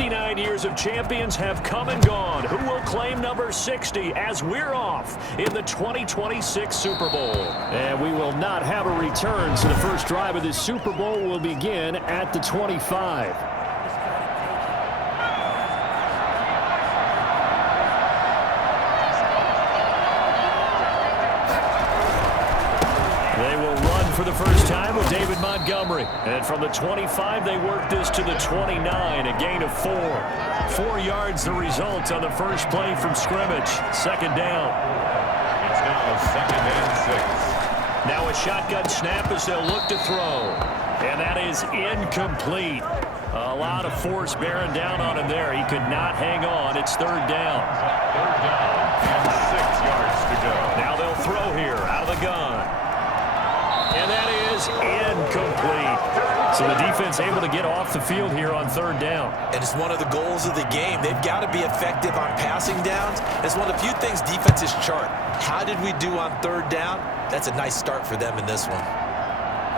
59 years of champions have come and gone. Who will claim number 60 as we're off in the 2026 Super Bowl? And we will not have a return, so the first drive of this Super Bowl will begin at the 25. For the first time with David Montgomery. And from the 25, they work this to the 29, a gain of 4. 4 yards the result on the first play from scrimmage. Second down. It's now second and 6. Now a shotgun snap as they'll look to throw. And that is incomplete. A lot of force bearing down on him there. He could not hang on. It's third down. Third down and 6 yards to go. Now they'll throw here out of the gun. And that is incomplete. So the defense able to get off the field here on third down. And it's one of the goals of the game. They've got to be effective on passing downs. It's one of the few things defenses chart. How did we do on third down? That's a nice start for them in this one.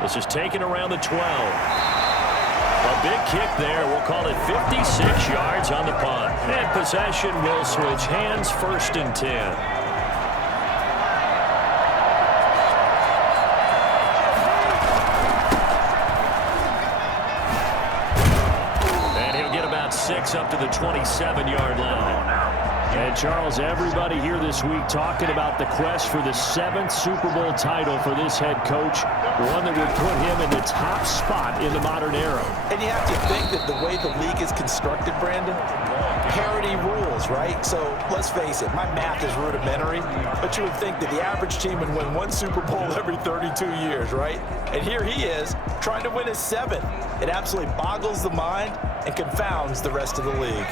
This is taken around the 12. A big kick there. We'll call it 56 yards on the punt. And possession will switch hands, first and 10. Up to the 27-yard line. And, Charles, everybody here this week talking about the quest for the 7th Super Bowl title for this head coach, one that would put him in the top spot in the modern era. And you have to think that the way the league is constructed, Brandon, parity rules, right? So let's face it, my math is rudimentary, but you would think that the average team would win 1 Super Bowl every 32 years, right? And here he is trying to win his 7th. It absolutely boggles the mind and confounds the rest of the league.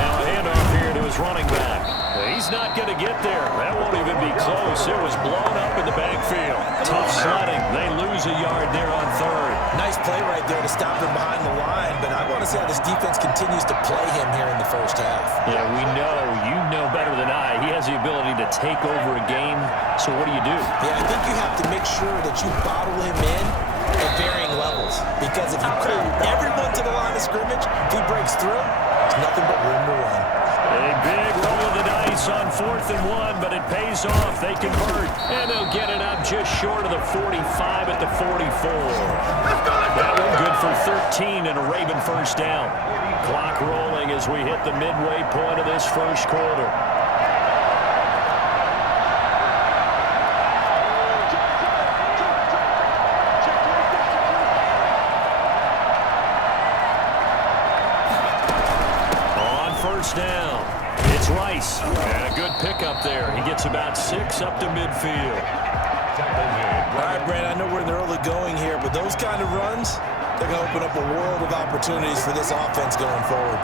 Now a handoff here to his running back. He's not going to get there. That won't even be close. It was blown up in the backfield. Tough sledding. They lose a yard there on third. Nice play right there to stop him behind the line, but I want to see how this defense continues to play him here in the first half. Yeah, we know. You know better than I. He has the ability to take over a game. So what do you do? Yeah, I think you have to make sure that you bottle him in at varying levels, because if you clear everyone to the line of scrimmage, if he breaks through, there's nothing but room to run. A big roll of the dice on 4th and 1, but it pays off. They convert, and they'll get it up just short of the 45 at the 44. That one good for 13 and a Raven first down. Clock rolling as we hit the midway point of this first quarter. Down. It's Rice. And a good pickup there. He gets about 6 up to midfield. All right, Brandon, I know we're in the early going here, but those kind of runs, they're going to open up a world of opportunities for this offense going forward.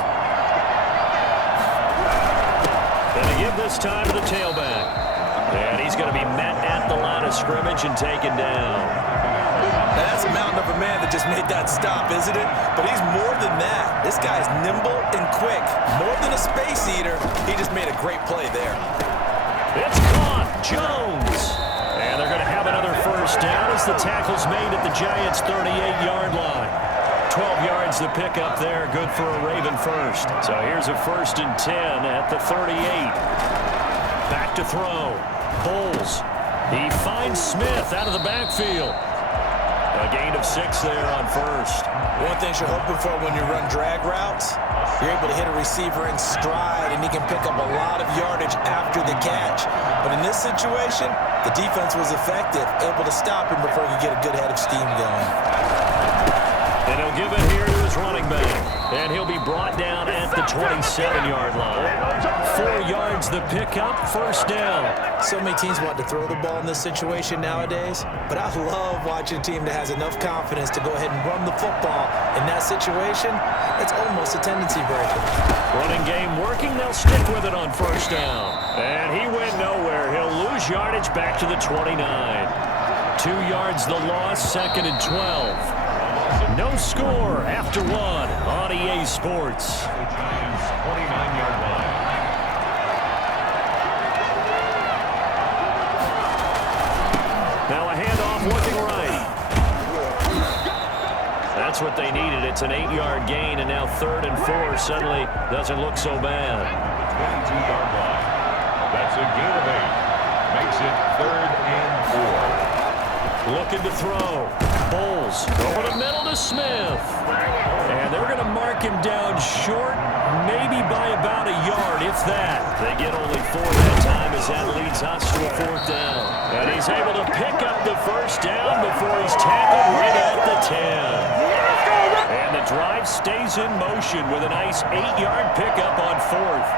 And they give this time to the tailback. And he's going to be met at the line of scrimmage and taken down. Now, that's a mountain of a man that just made that stop, isn't it? But he's more than that. This guy's nimble and quick. More than a space eater, he just made a great play there. It's caught. Jones. And they're going to have another first down as the tackle's made at the Giants' 38-yard line. 12 yards to pick up there. Good for a Raven first. So here's a 1st and 10 at the 38. Back to throw. Bowles. He finds Smith out of the backfield. A gain of 6 there on first. One thing you're hoping for when you run drag routes, you're able to hit a receiver in stride, and he can pick up a lot of yardage after the catch. But in this situation, the defense was effective, able to stop him before he could get a good head of steam going. And he'll give it here to his running back. And he'll be brought down at the 27-yard line. 4 yards the pickup, first down. So many teams want to throw the ball in this situation nowadays, but I love watching a team that has enough confidence to go ahead and run the football. In that situation, it's almost a tendency breaker. Running game working, they'll stick with it on first down. And he went nowhere. He'll lose yardage back to the 29. 2 yards the loss, 2nd and 12. No score after 1 on EA Sports. Giants 29-yard line. Now a handoff looking right. That's what they needed. It's an 8-yard gain, and now 3rd and 4 suddenly doesn't look so bad. 22-yard line. That's a gain of 8. Makes it 3rd and 4. Looking to throw. Bowles over the middle to Smith. And they're going to mark him down short, maybe by about a yard, if that. They get only 4 that time as that leads us to a 4th down. And he's able to pick up the 1st down before he's tackled right at the 10. And the drive stays in motion with a nice 8-yard pickup on 4th.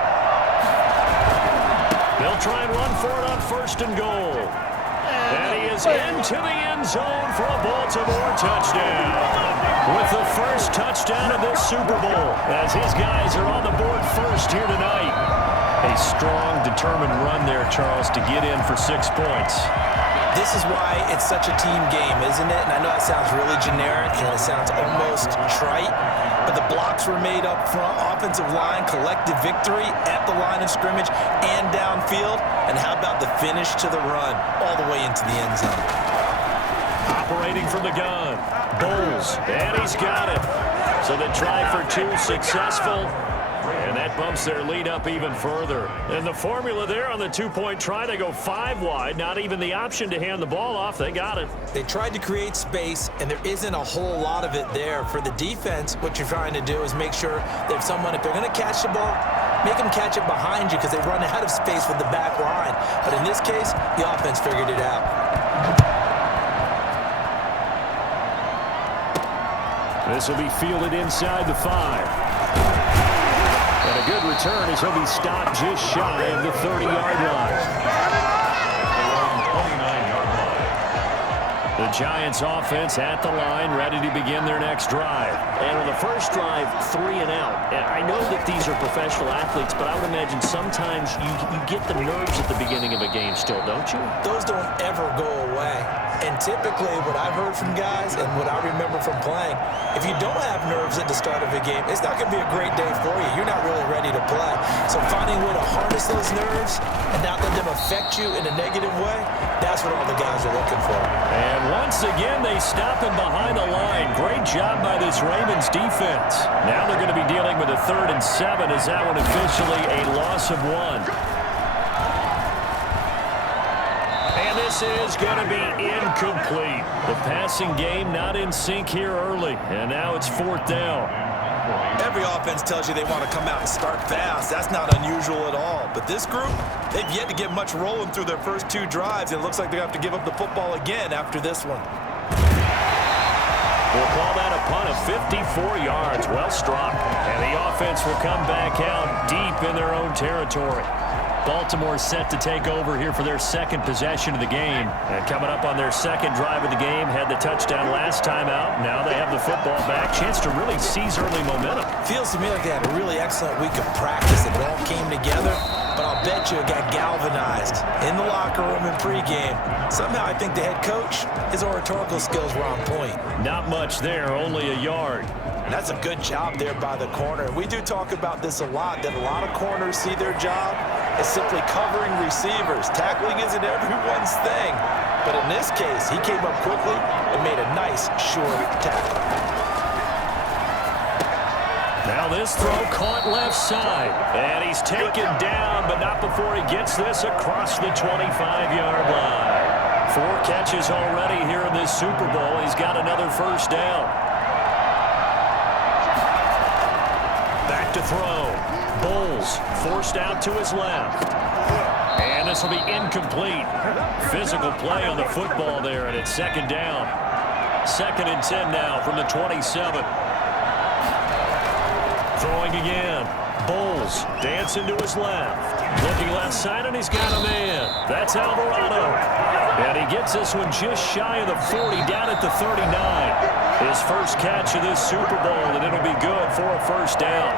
They'll try and run for it on 1st and goal. And he is into the end zone for a Baltimore touchdown. With the first touchdown of this Super Bowl, as his guys are on the board first here tonight. A strong, determined run there, Charles, to get in for 6 points. This is why it's such a team game, isn't it? And I know it sounds really generic and it sounds almost trite, but the blocks were made up front, offensive line, collective victory at the line of scrimmage and downfield. And how about the finish to the run all the way into the end zone? Operating from the gun, Bowles, and he's got it. So the try for 2 successful. And that bumps their lead up even further. And the formula there on the 2-point try, they go 5 wide. Not even the option to hand the ball off. They got it. They tried to create space, and there isn't a whole lot of it there. For the defense, what you're trying to do is make sure that if they're going to catch the ball, make them catch it behind you because they run out of space with the back line. But in this case, the offense figured it out. This will be fielded inside the 5. And a good return as he'll be stopped just shy of the 30-yard line. 29-yard line. The Giants offense at the line, ready to begin their next drive. And on the first drive, 3 and out. And I know that these are professional athletes, but I would imagine sometimes you get the nerves at the beginning of a game still, don't you? Those don't ever go away. And typically what I've heard from guys and what I remember from playing, if you don't have nerves at the start of a game, it's not going to be a great day for you. You're not really ready to play. So finding a way to harness those nerves and not let them affect you in a negative way, that's what all the guys are looking for. And once again, they stop him behind the line. Great job by this Ravens defense. Now they're going to be dealing with a 3rd and 7 as that one officially a loss of 1. This is going to be incomplete. The passing game not in sync here early, and now it's 4th down. Every offense tells you they want to come out and start fast. That's not unusual at all. But this group, they've yet to get much rolling through their first 2 drives. It looks like they have to give up the football again after this one. We'll call that a punt of 54 yards. Well struck. And the offense will come back out deep in their own territory. Baltimore set to take over here for their 2nd possession of the game. And coming up on their 2nd drive of the game, had the touchdown last time out. Now they have the football back. Chance to really seize early momentum. Feels to me like they had a really excellent week of practice and it all came together. But I'll bet you it got galvanized in the locker room in pregame. Somehow I think the head coach, his oratorical skills were on point. Not much there, only a yard. And that's a good job there by the corner. We do talk about this a lot, that a lot of corners see their job as simply covering receivers. Tackling isn't everyone's thing. But in this case, he came up quickly and made a nice, short tackle. Now this throw caught left side. And he's taken down, but not before he gets this across the 25-yard line. 4 catches already here in this Super Bowl. He's got another 1st down. Back to throw. Bowles forced out to his left. And this will be incomplete. Physical play on the football there, and it's 2nd down. 2nd and 10 now from the 27. Throwing again. Bowles dancing to his left. Looking left side, and he's got a man. That's Alvarado. And he gets this one just shy of the 40, down at the 39. His first catch of this Super Bowl, and it'll be good for a 1st down.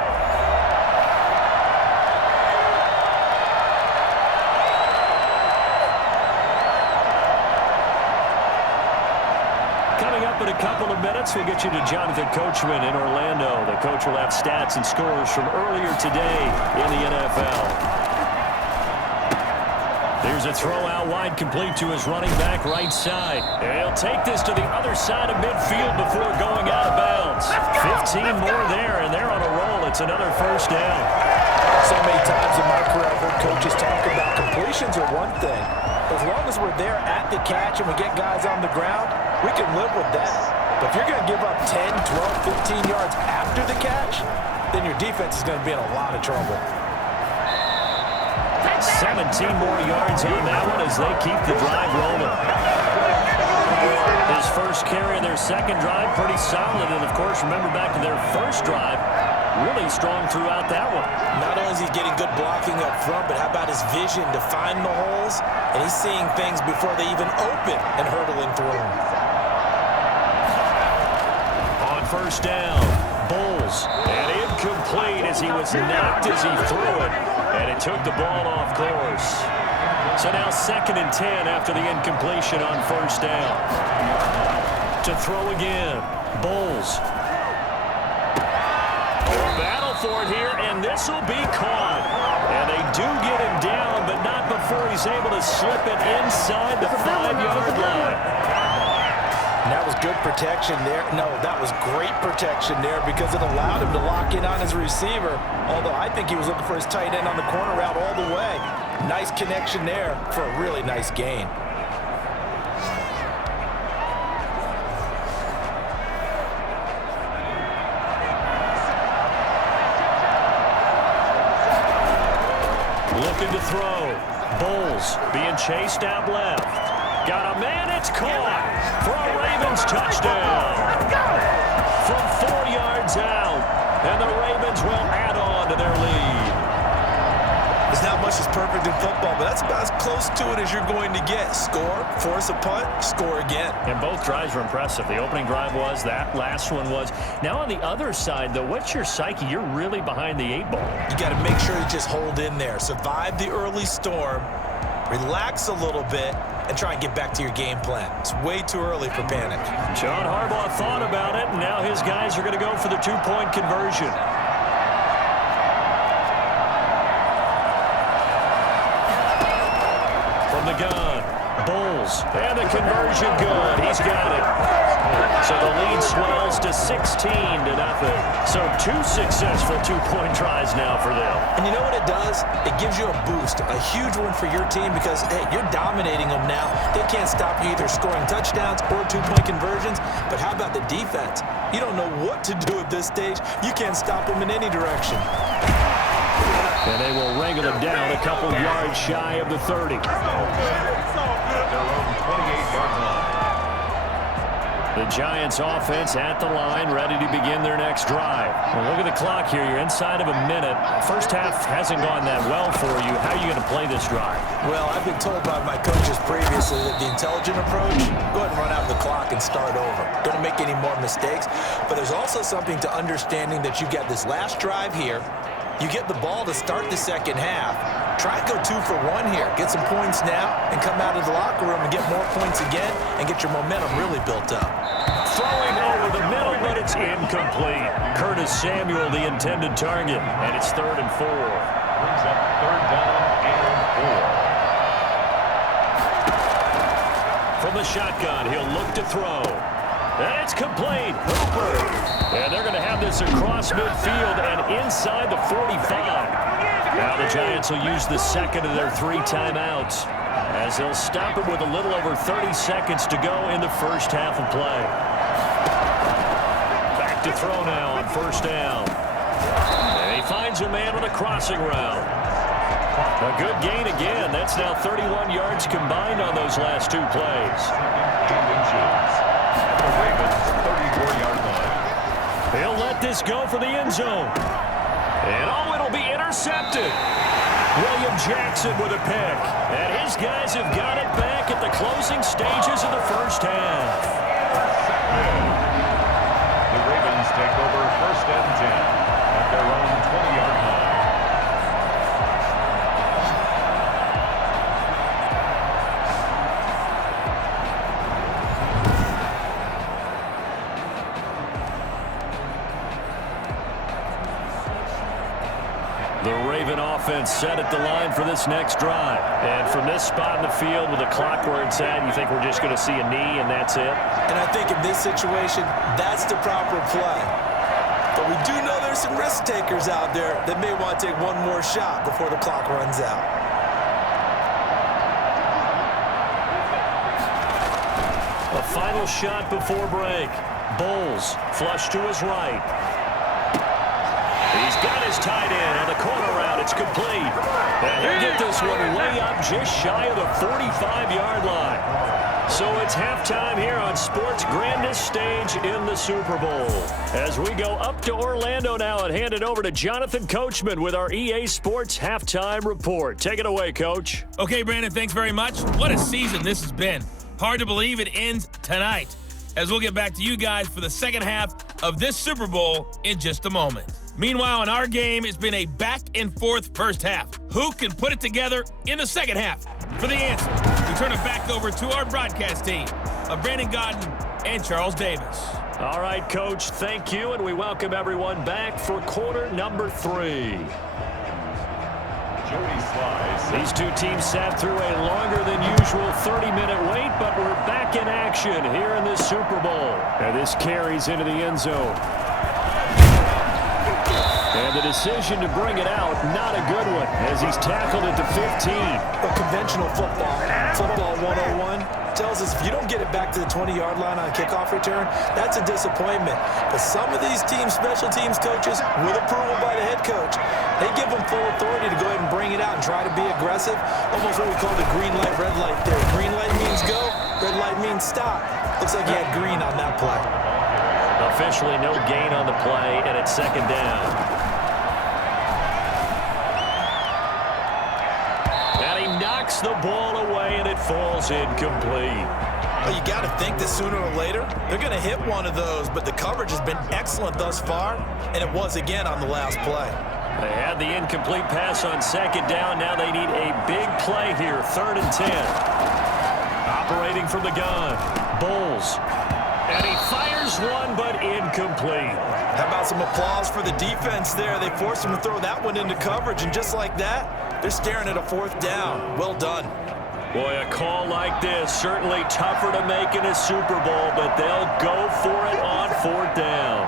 In a couple of minutes, we'll get you to Jonathan Coachman in Orlando. The coach will have stats and scores from earlier today in the NFL. Here's a throw out wide, complete to his running back right side. And he'll take this to the other side of midfield before going out of bounds. 15 more there, and they're on a roll. It's another first down. So many times in my career, I've heard coaches talk about completions are one thing. As long as we're there at the catch and we get guys on the ground, we can live with that. But if you're going to give up 10, 12, 15 yards after the catch, then your defense is going to be in a lot of trouble. 17 more yards on that one as they keep the drive rolling. His first carry of their second drive, pretty solid. And, of course, remember back to their first drive, really strong throughout that one. Not only is he getting good blocking up front, but how about his vision to find the holes? And he's seeing things before they even open and hurdling through them. On first down, Bulls. And incomplete as he was knocked as he threw it. And it took the ball off course. So now 2nd and 10 after the incompletion on first down. To throw again, Bulls. Battle for it here, and this will be caught. And they do get him down, but not before he's able to slip it inside the 5-yard line. And that was good protection there. No, that was great protection there because it allowed him to lock in on his receiver. Although I think he was looking for his tight end on the corner route all the way. Nice connection there for a really nice gain. Looking to throw. Bulls being chased out left. Got a man, it's caught for a Ravens touchdown. From 4 yards out, and the Ravens will add on to their lead. There's not much that's perfect in football, but that's about as close to it as you're going to get. Score, force a punt, score again. And both drives were impressive. The opening drive was, that last one was. Now on the other side, though, what's your psyche? You're really behind the 8 ball. You got to make sure you just hold in there. Survive the early storm, relax a little bit, and try and get back to your game plan. It's way too early for panic. John Harbaugh thought about it, and now his guys are going to go for the 2-point conversion. From the gun, Bulls, and the conversion good. He's got it. So the lead swells to 16-0. So 2 successful 2-point tries now for them. And you know what it does? It gives you a boost, a huge one for your team because, hey, you're dominating them now. They can't stop you either scoring touchdowns or 2-point conversions. But how about the defense? You don't know what to do at this stage. You can't stop them in any direction. And they will wrangle him down a couple yards shy of the 30. Their own 28-yard line. The Giants offense at the line, ready to begin their next drive. Well, look at the clock here. You're inside of a minute. First half hasn't gone that well for you. How are you going to play this drive? Well, I've been told by my coaches previously that the intelligent approach, go ahead and run out the clock and start over. Don't make any more mistakes. But there's also something to understanding that you get this last drive here. You get the ball to start the second half. Try and go 2 for 1 here. Get some points now and come out of the locker room and get more points again and get your momentum really built up. Throwing over the middle, but it's incomplete. Curtis Samuel, the intended target, and it's 3rd and 4. Brings up 3rd down and 4. From the shotgun, he'll look to throw. And it's complete. Hooper. And they're going to have this across midfield and inside the 45. Now the Giants will use the second of their 3 timeouts as they'll stop it with a little over 30 seconds to go in the first half of play. Back to throw now on first down. And he finds a man with a crossing route. A good gain again. That's now 31 yards combined on those last 2 plays. The Ravens 34-yard line. He'll let this go for the end zone. And oh, it'll be intercepted. William Jackson with a pick. And his guys have got it back at the closing stages of the first half. The Ravens take over 1st and 10 at their own 20-yard line. offense set at the line for this next drive. And from this spot in the field with the clock where it's at, you think we're just going to see a knee and that's it? And I think in this situation, that's the proper play. But we do know there's some risk takers out there that may want to take one more shot before the clock runs out. A final shot before break. Bowles flush to his right. He's got his tight end on the corner route. It's complete. And he'll get this one way up just shy of the 45-yard line. So it's halftime here on sports' grandest stage in the Super Bowl. As we go up to Orlando now and hand it over to Jonathan Coachman with our EA Sports Halftime Report. Take it away, Coach. Okay, Brandon, thanks very much. What a season this has been. Hard to believe it ends tonight, as we'll get back to you guys for the second half of this Super Bowl in just a moment. Meanwhile, in our game, it's been a back-and-forth first half. Who can put it together in the second half? For the answer, we turn it back over to our broadcast team of Brandon Godden and Charles Davis. All right, Coach, thank you, and we welcome everyone back for quarter number 3. These two teams sat through a longer than usual 30-minute wait, but we're back in action here in this Super Bowl. And this carries into the end zone. And the decision to bring it out, not a good one, as he's tackled at the 15. But conventional football 101, tells us if you don't get it back to the 20-yard line on a kickoff return, that's a disappointment. But some of these teams, special teams coaches, with approval by the head coach, they give them full authority to go ahead and bring it out and try to be aggressive. Almost what we call the green light, red light theory. Green light means go, red light means stop. Looks like he had green on that play. Officially no gain on the play, and it's second down. And he knocks the ball away, and it falls incomplete. Well, you got to think that sooner or later, they're going to hit one of those, but the coverage has been excellent thus far, and it was again on the last play. They had the incomplete pass on second down. Now they need a big play here, 3rd and 10. Operating from the gun, Bowles. And he fires one, but incomplete. How about some applause for the defense there? They forced him to throw that one into coverage, and just like that, they're staring at a 4th down. Well done. Boy, a call like this, certainly tougher to make in a Super Bowl, but they'll go for it on 4th down.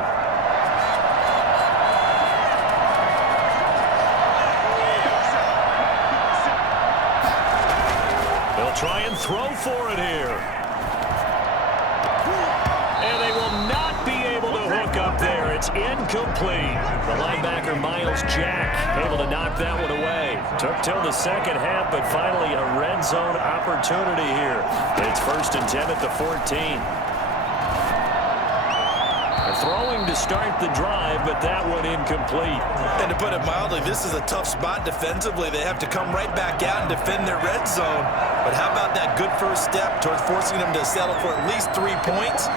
They'll try and throw for it here. And they will not be able to hook up there. It's incomplete. The linebacker, Miles Jack, able to knock that one away. Took till the second half, but finally a red zone opportunity here. It's 1st and 10 at the 14. They're throwing to start the drive, but that one incomplete. And to put it mildly, this is a tough spot defensively. They have to come right back out and defend their red zone. But how about that good first step towards forcing them to settle for at least 3 points?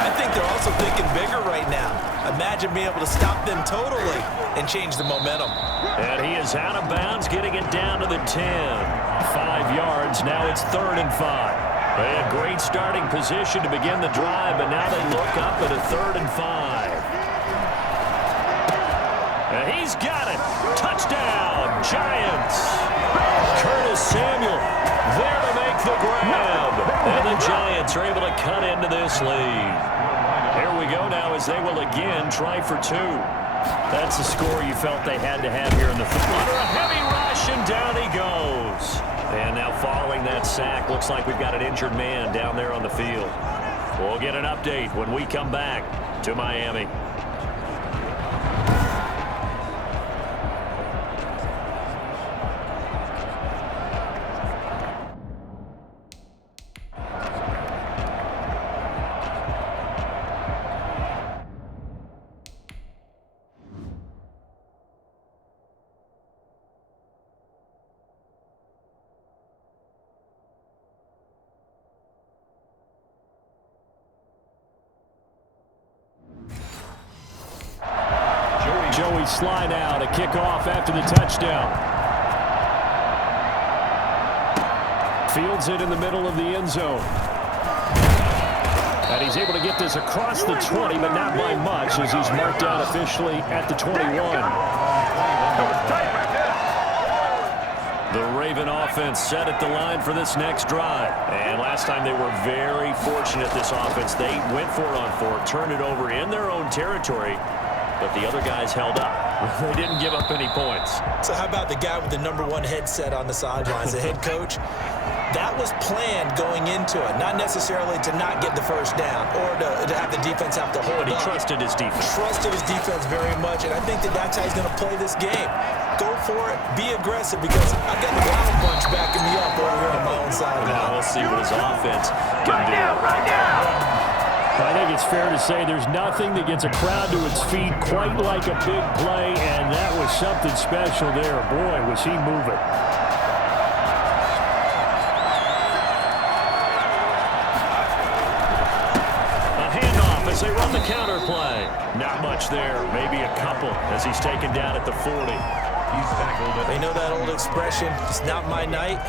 I think they're also thinking bigger right now. Imagine being able to stop them totally and change the momentum. And he is out of bounds, getting it down to the 10. 5 yards, now it's 3rd and 5. They had great starting position to begin the drive, but now they look up at a 3rd and 5. And he's got it. Touchdown, Giants. Curtis Samuel there to make the grab. And the Giants are able to cut into this lead. Here we go now as they will again try for 2. That's the score you felt they had to have here in the fourth. Under a heavy rush, and down he goes. And now following that sack, looks like we've got an injured man down there on the field. We'll get an update when we come back to Miami. Joey slide out, a kickoff after the touchdown. Fields it in the middle of the end zone. And he's able to get this across the 20, but not by much, as he's marked down officially at the 21. The Raven offense set at the line for this next drive. And last time they were very fortunate, this offense. They went for it on fourth, turned it over in their own territory, but the other guys held up. They didn't give up any points. So how about the guy with the #1 headset on the sidelines, the head coach? That was planned going into it, not necessarily to not get the first down or to have the defense have to hold But he up. trusted his defense. Trusted his defense very much, and I think that that's how he's going to play this game. Go for it, be aggressive, because I got the Wild Bunch backing me up over here on my own side. Now we'll see what his offense can do. I think it's fair to say there's nothing that gets a crowd to its feet quite like a big play, and that was something special there. Boy, was he moving. As they run the counter play. Not much there. Maybe a couple as he's taken down at the 40. He's tackled. They know that old expression, it's not my night.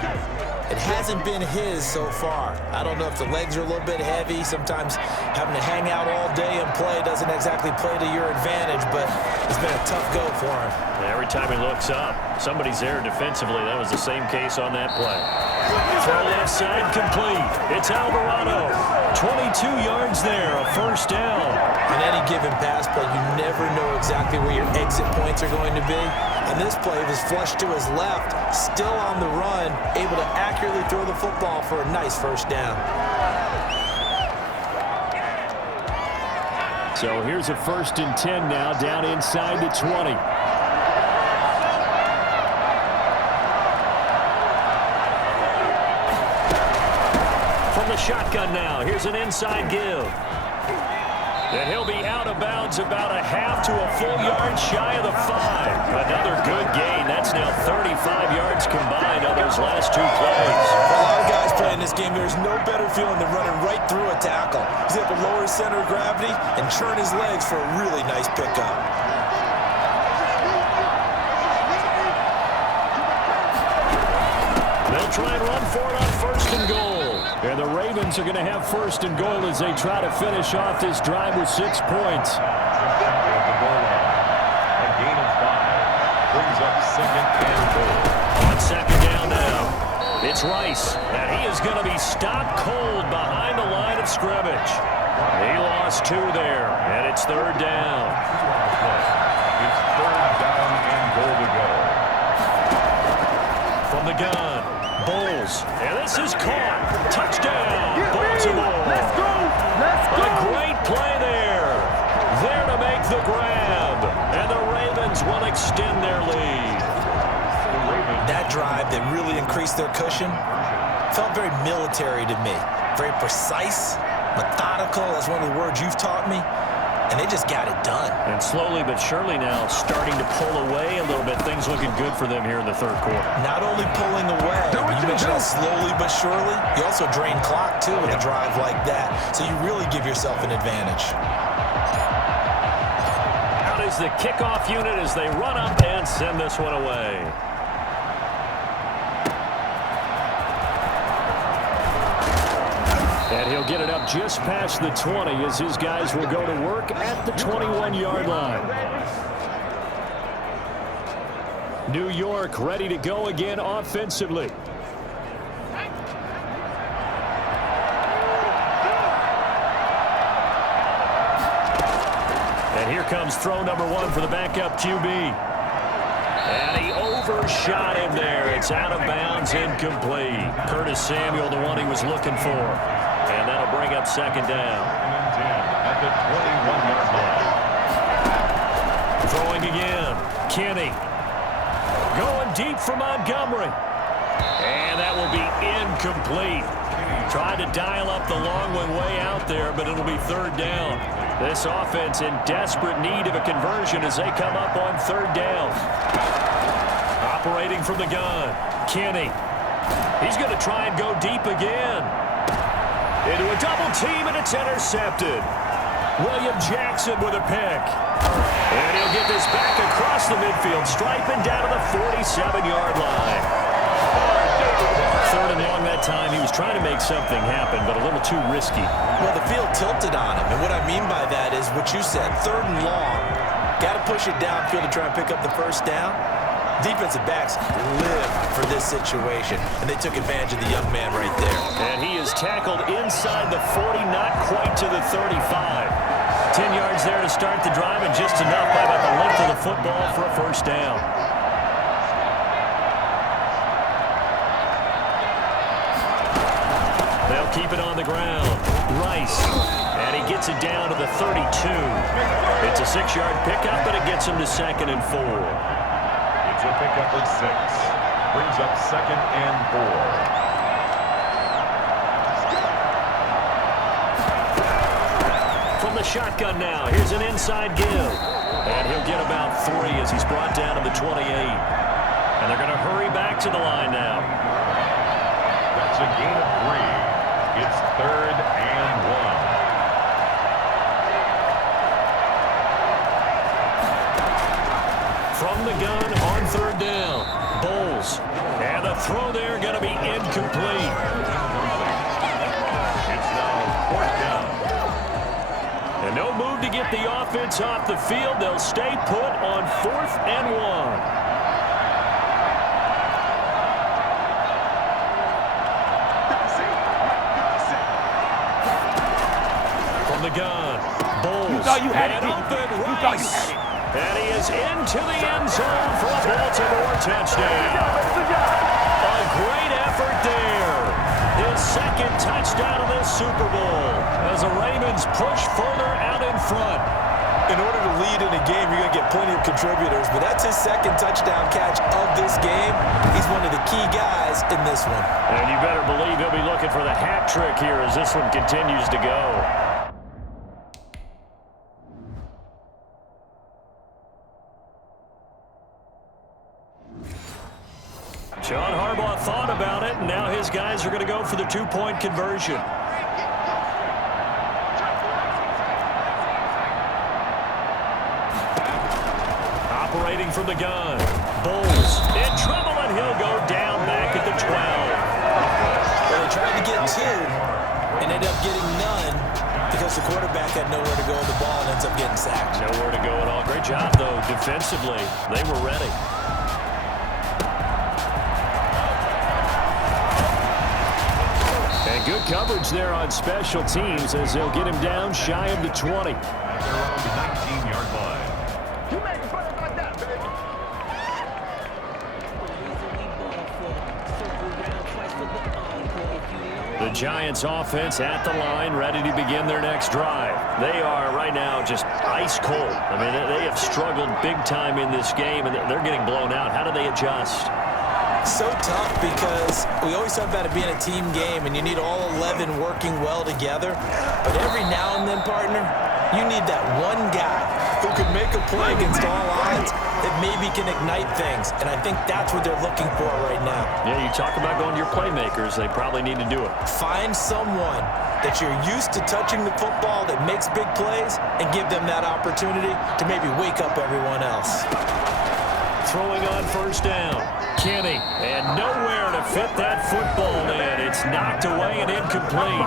It hasn't been his so far. I don't know if the legs are a little bit heavy. Sometimes having to hang out all day and play doesn't exactly play to your advantage, but it's been a tough go for him. Every time he looks up, somebody's there defensively. That was the same case on that play. Throw left side complete. It's Alvarado. 22 yards there, a first down. On any given pass play, you never know exactly where your exit points are going to be. And this play was flushed to his left, still on the run, able to accurately throw the football for a nice first down. So here's a 1st and 10 now, down inside the 20. From the shotgun now, here's an inside give. And he'll be out of bounds about a half to a full yard shy of the 5. Another good gain. That's now 35 yards combined on those last 2 plays. For a lot of guys playing this game, there's no better feeling than running right through a tackle. He's able to lower his center of gravity and churn his legs for a really nice pickup. They'll try and run for it on 1st and goal. And the Ravens are going to have 1st and goal as they try to finish off this drive with 6 points. At the goal line. A gain of 5. Brings up 2nd and goal. On 2nd down now, it's Rice. And he is going to be stopped cold behind the line of scrimmage. He lost 2 there, and it's 3rd down. It's 3rd down and goal to go. From the gun, Bowles. And this is caught. Touchdown, Baltimore. Let's go. Let's go. A great play there. There to make the grab. And the Ravens will extend their lead. That drive that really increased their cushion felt very military to me. Very precise, methodical. That's one of the words you've taught me. And they just got it done. And slowly but surely now starting to pull away a little bit. Things looking good for them here in the 3rd quarter. Not only pulling away, but you mentioned that slowly but surely. You also drain clock, too, with a drive like that. So you really give yourself an advantage. Out is the kickoff unit as they run up and send this one away. And he'll get it up just past the 20 as his guys will go to work at the 21-yard line. New York ready to go again offensively. And here comes throw number 1 for the backup QB. And he overshot him there. It's out of bounds, incomplete. Curtis Samuel, the one he was looking for. And that'll bring up 2nd down. At the 21-yard line. Throwing again. Kenny. Going deep for Montgomery. And that will be incomplete. Tried to dial up the long one way out there, but it'll be 3rd down. This offense in desperate need of a conversion as they come up on 3rd down. Operating from the gun. Kenny. He's going to try and go deep again. Into a double team, and it's intercepted. William Jackson with a pick. And he'll get this back across the midfield, striping down to the 47-yard line. 3rd and long that time. He was trying to make something happen, but a little too risky. Well, the field tilted on him, and what I mean by that is what you said, 3rd and long. Got to push it downfield to try and pick up the 1st down. Defensive backs live for this situation, and they took advantage of the young man right there. And he is tackled inside the 40, not quite to the 35. 10 yards there to start the drive, and just enough by about the length of the football for a first down. They'll keep it on the ground. Rice. And he gets it down to the 32. It's a 6-yard pickup, but it gets him to 2nd and 4. It's a pickup of 6. Brings up 2nd and 4. From the shotgun now, here's an inside give. And he'll get about 3 as he's brought down to the 28. And they're going to hurry back to the line now. That's a gain of 3. It's 3rd and 1. From the gun on 3rd down. Bowles. And the throw there going to be incomplete. It's now 4th down. And no move to get the offense off the field. They'll stay put on 4th and 1. From the gun. Bowles. And open Rice. And he is into the end zone for a Baltimore touchdown. A great effort there. His 2nd touchdown of this Super Bowl as the Ravens push further out in front. In order to lead in a game, you're going to get plenty of contributors, but that's his 2nd touchdown catch of this game. He's one of the key guys in this one. And you better believe he'll be looking for the hat trick here as this one continues to go. John Harbaugh thought about it, and now his guys are going to go for the 2-point conversion. Operating from the gun. Bowles in trouble, and he'll go down back at the 12. Well, they tried to get 2 and ended up getting none because the quarterback had nowhere to go with the ball and ends up getting sacked. Nowhere to go at all. Great job, though, defensively. They were ready. And good coverage there on special teams as they'll get him down shy of the 20. They're on the 19-yard line. The Giants offense at the line, ready to begin their next drive. They are right now just ice cold. I mean, they have struggled big time in this game, and they're getting blown out. How do they adjust? So tough because we always talk about it being a team game, and you need all 11 working well together. But every now and then, partner, you need that one guy who can make a play against all odds that maybe can ignite things. And I think that's what they're looking for right now. Yeah, you talk about going to your playmakers. They probably need to do it. Find someone that you're used to touching the football that makes big plays and give them that opportunity to maybe wake up everyone else. Throwing on 1st down. Kenny, and nowhere to fit that football in. It's knocked away and incomplete.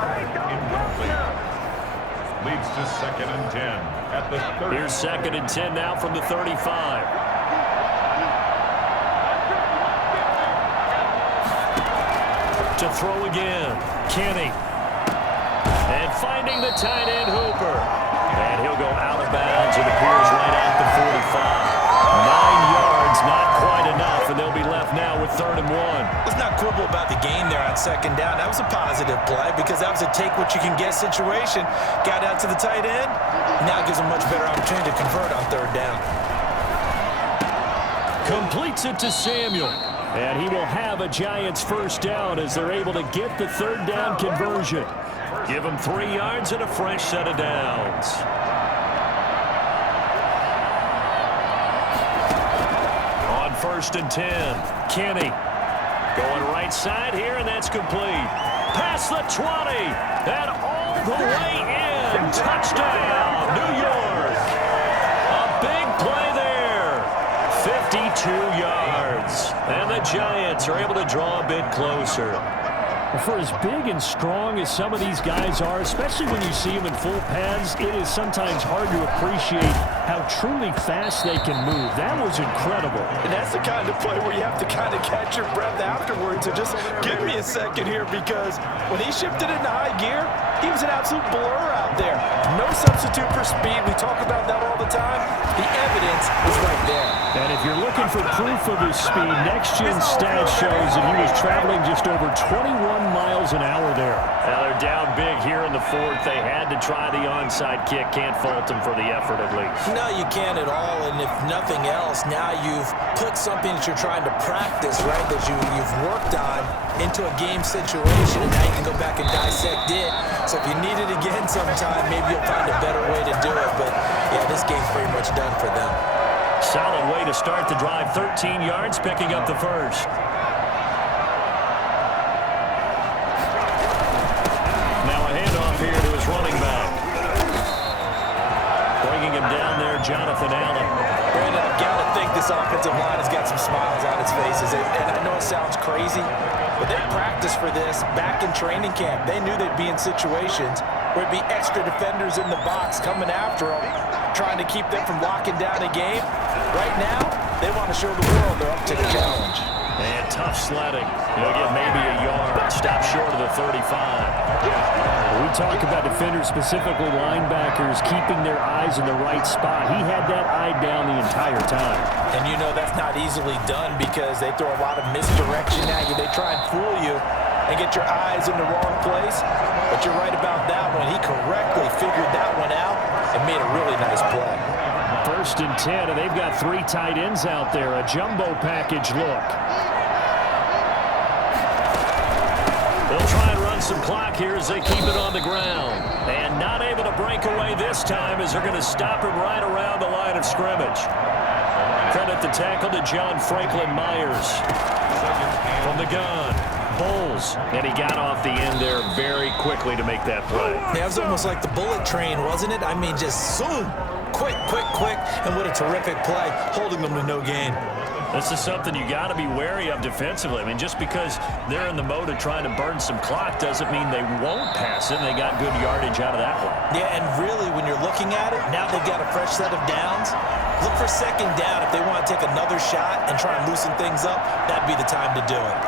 Leads to 2nd and 10 at the 30. Here's 2nd and 10 now from the 35. To throw again. Kenny. And finding the tight end Hooper. And he'll go out of bounds. It appears right at the 45. 9 yards, not quite enough, and they'll be left now with 3rd and 1. Let's not quibble about the gain there on 2nd down. That was a positive play because that was a take-what-you-can-get situation. Got out to the tight end. Now it gives them a much better opportunity to convert on 3rd down. Completes it to Samuel. And he will have a Giants 1st down as they're able to get the 3rd down conversion. Give him 3 yards and a fresh set of downs. On 1st and 10, Kenny going right side here, and that's complete. Past the 20, and all the way in. Touchdown, New York. A big play there. 52 yards. And the Giants are able to draw a bit closer. For as big and strong as some of these guys are, especially when you see them in full pads, it is sometimes hard to appreciate how truly fast they can move. That was incredible. And that's the kind of play where you have to kind of catch your breath afterwards. So just give me a second here, because when he shifted into high gear, he was an absolute blur out there. No substitute for speed. We talk about that all the time. The evidence is right there. And if you're looking for proof of his speed, next gen stats shows that he was traveling just over 21 miles an hour there. Now they're down big here in the fourth. They had to try the onside kick. Can't fault them for the effort at least. No, you can't at all. And if nothing else, now you've put something that you're trying to practice, right, that you've worked on into a game situation, and now you can go back and dissect it. So if you need it again sometime, maybe you'll find a better way to do it. But, yeah, this game's pretty much done for them. Solid way to start the drive. 13 yards, picking up the first. Now a handoff here to his running back. Bringing him down there, Jonathan Allen. Brandon, I've got to think this offensive line has got some smiles on its faces. And I know it sounds crazy, but they practiced for this back in training camp. They knew they'd be in situations where it'd be extra defenders in the box coming after them, trying to keep them from locking down a game. Right now, they want to show the world they're up to the challenge. And tough sledding. He'll get maybe a yard. Stop short of the 35. We talk about defenders, specifically linebackers, keeping their eyes in the right spot. He had that eye down the entire time. And you know that's not easily done, because they throw a lot of misdirection at you. They try and fool you and get your eyes in the wrong place. But you're right about that one. He correctly figured that one out and made a really nice play. 1st and 10, and they've got 3 tight ends out there. A jumbo package look. They'll try and run some clock here as they keep it on the ground. And not able to break away this time, as they're going to stop him right around the line of scrimmage. Credit the tackle to John Franklin Myers. From the gun, Bowles. And he got off the end there very quickly to make that play. Yeah, it was almost like the bullet train, wasn't it? I mean, just zoom. Quick, quick, quick. And what a terrific play, holding them to no gain. This is something you got to be wary of defensively. I mean, just because they're in the mode of trying to burn some clock doesn't mean they won't pass it. They got good yardage out of that one. Yeah, and really, when you're looking at it, now they've got a fresh set of downs. Look for 2nd down. If they want to take another shot and try and loosen things up, that'd be the time to do it.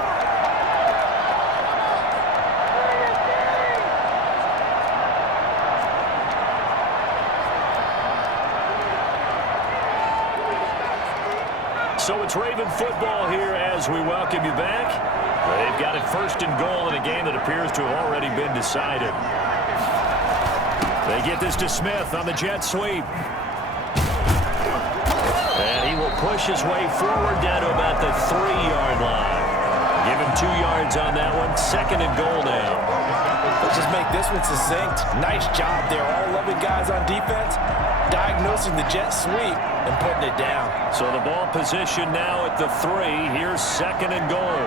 So it's Raven football here as we welcome you back. They've got it 1st and goal in a game that appears to have already been decided. They get this to Smith on the jet sweep. And he will push his way forward down to about the 3-yard line. Give him 2 yards on that one. 2nd and goal now. Let's just make this one succinct. Nice job there. All 11 guys on defense diagnosing the jet sweep and putting it down. So the ball position now at the 3. Here's 2nd and goal.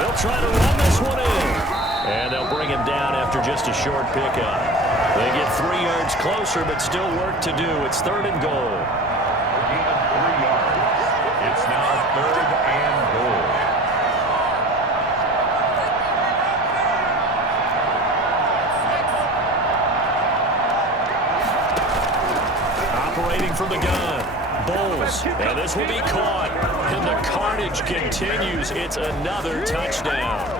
They'll try to run this one in. And they'll bring him down after just a short pickup. They get 3 yards closer, but still work to do. It's 3rd and goal. Gain of 3 yards. It's now 3rd and goal. Operating from the gun, Bowles, and this will be caught, and the carnage continues. It's another touchdown.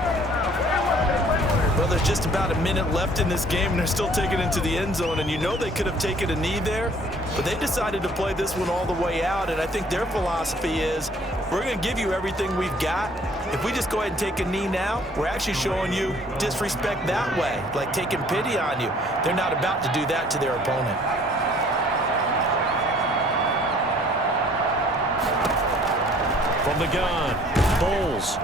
Well, there's just about a minute left in this game, and they're still taking it into the end zone, and you know they could have taken a knee there, but they decided to play this one all the way out, and I think their philosophy is, we're going to give you everything we've got. If we just go ahead and take a knee now, we're actually showing you disrespect that way, like taking pity on you. They're not about to do that to their opponent. From the gun, Bowles.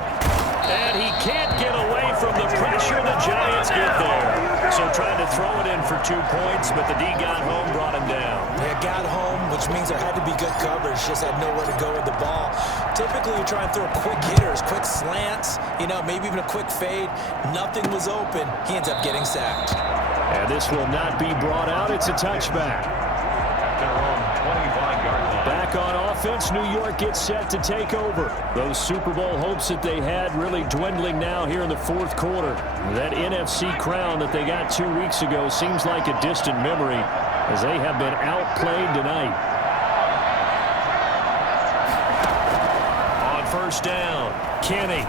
And he can't get away from the pressure. The Giants get there. So trying to throw it in for 2 points, but the D got home, brought him down. Yeah, got home, which means there had to be good coverage. Just had nowhere to go with the ball. Typically, you try and throw quick hitters, quick slants, you know, maybe even a quick fade. Nothing was open. He ends up getting sacked. And this will not be brought out. It's a touchback. Their own 25-yard line. Back on offense, New York gets set to take over. Those Super Bowl hopes that they had really dwindling now here in the fourth quarter. That NFC crown that they got 2 weeks ago seems like a distant memory as they have been outplayed tonight. On first down, Kenny.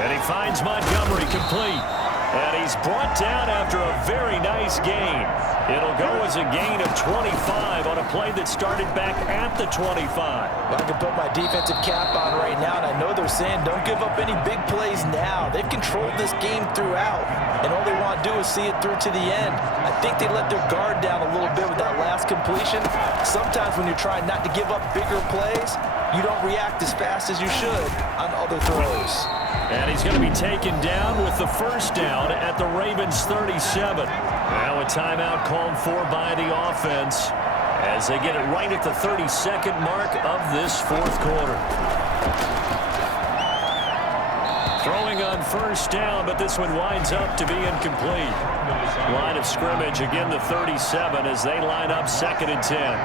And he finds Montgomery complete. And he's brought down after a very nice gain. It'll go as a gain of 25 on a play that started back at the 25. Well, I can put my defensive cap on right now, and I know they're saying don't give up any big plays now. They've controlled this game throughout, and all they want to do is see it through to the end. I think they let their guard down a little bit with that last completion. Sometimes when you're trying not to give up bigger plays, you don't react as fast as you should on other throws. And he's going to be taken down with the first down at the Ravens 37. Now a timeout called for by the offense as they get it right at the 32nd mark of this fourth quarter. Throwing on first down, but this one winds up to be incomplete. Line of scrimmage, again the 37 as they line up 2nd and 10.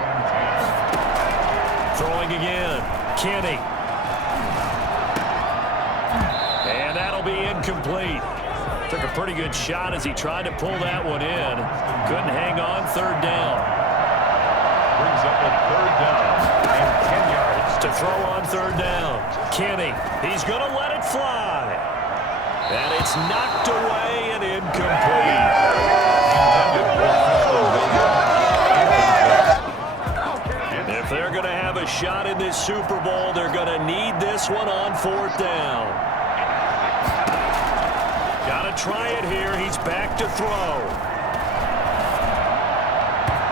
Throwing again, Kenny. And that'll be incomplete. Took a pretty good shot as he tried to pull that one in. Couldn't hang on, 3rd down. Brings up a 3rd down and 10 yards. To throw on 3rd down. Kenny, he's going to let it fly. And it's knocked away and incomplete. If they're going to have a shot in this Super Bowl, they're going to need this one on 4th down. Got to try it here. He's back to throw.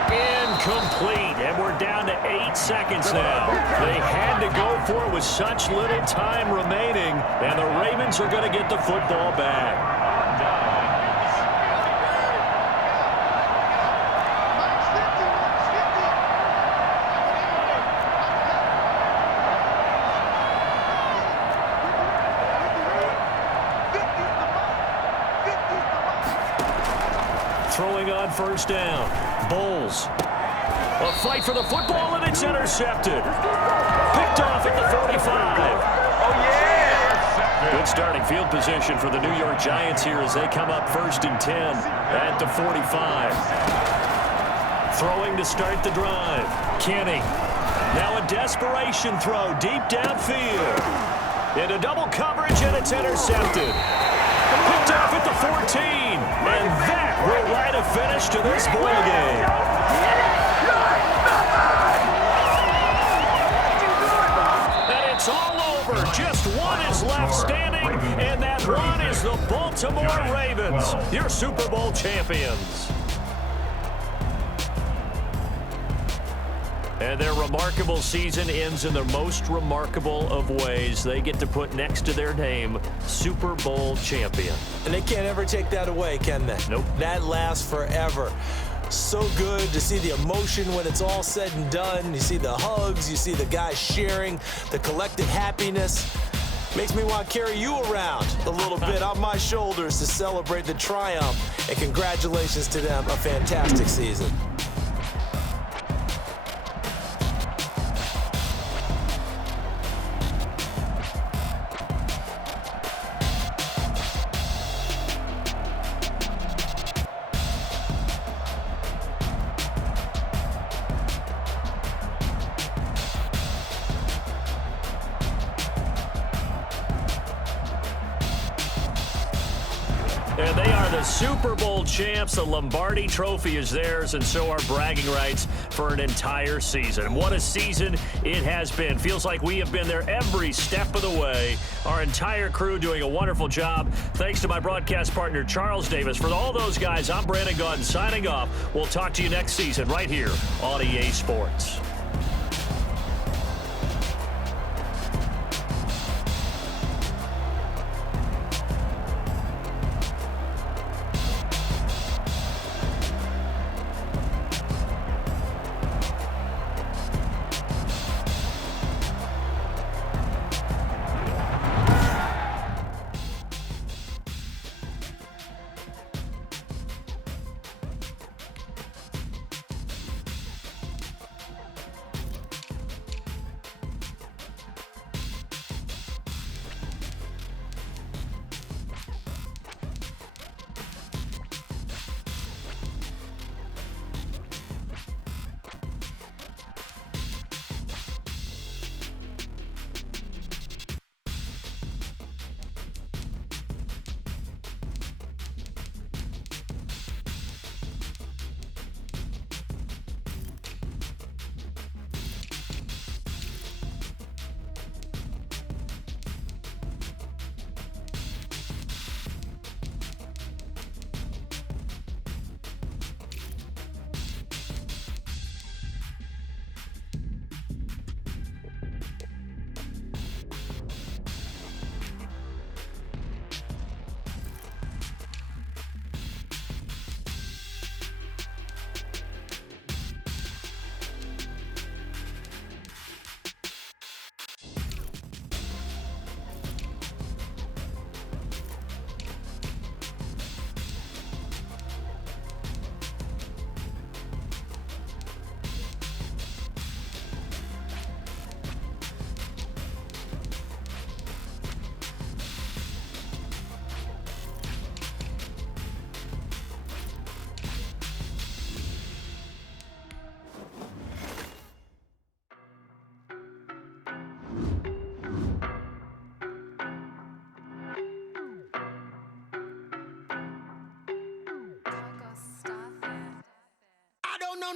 Incomplete. And we're down to 8 seconds now. They had to go for it with such little time remaining. And the Ravens are going to get the football back. Throwing on first down. Bulls. A fight for the football, and it's intercepted. Picked off at the 45. Oh, yeah! Good starting field position for the New York Giants here as they come up 1st and 10 at the 45. Throwing to start the drive. Kenny. Now a desperation throw deep downfield. Into double coverage, and it's intercepted. Picked off at the 14, and that will write a finish to this ball game. And it's all over. Just one is left standing, and that one is the Baltimore Ravens, your Super Bowl champions. And their remarkable season ends in the most remarkable of ways. They get to put next to their name, Super Bowl champion. And they can't ever take that away, can they? Nope. That lasts forever. So good to see the emotion when it's all said and done. You see the hugs, you see the guys sharing, the collective happiness. Makes me want to carry you around a little bit on my shoulders to celebrate the triumph. And congratulations to them, a fantastic season. And they are the Super Bowl champs. The Lombardi Trophy is theirs, and so are bragging rights for an entire season. What a season it has been. Feels like we have been there every step of the way. Our entire crew doing a wonderful job. Thanks to my broadcast partner, Charles Davis. For all those guys, I'm Brandon Gaudin signing off. We'll talk to you next season right here on EA Sports.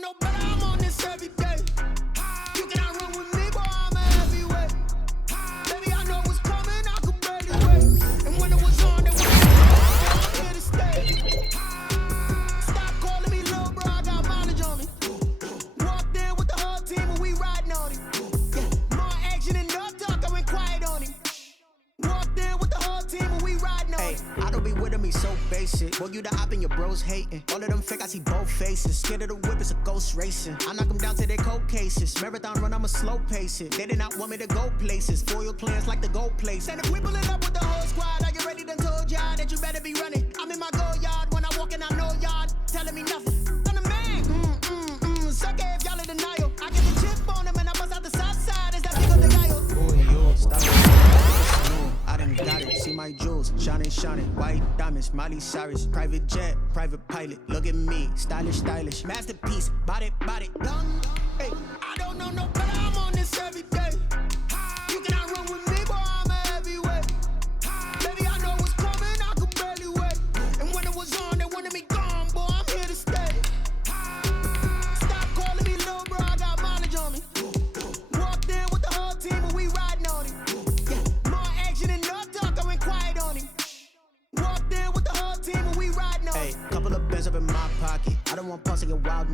don't know, but I'm on this every day. You cannot run with me, boy, I'm a heavyweight. Baby, I know what's coming, I could barely wait. And when it was on, it was I'm here to stay. Stop calling me little bro, I got mileage on me. Walked in with the whole team and we riding on him. Yeah, more action and no talk, I went quiet on him. Walked in with the whole team and we riding on him. I don't be with him, he's so basic. Boy, you the op and your bros hating. All of them fake, I see both faces. Scared of the whip, it's a ghost racing. I knock them down to their cold cases. Marathon run, I'ma slow pace it. They did not want me to go places. Foil plans like the gold place. And if we pulling up with the whole squad, I get ready to told y'all that you better be running. I'm in my go yard when I walk in, I know y'all telling me nothing. I'm the man. Suck it if y'all in denial. I get the chip on him and I bust out the south side. Is that big of the dial? Boy, you stop it. I done got it. See my jewels, shining, shining. White diamonds, Miley Cyrus. Private jet, private pilot. Look at me, stylish, stylish. Masterpiece, body, young. Hey.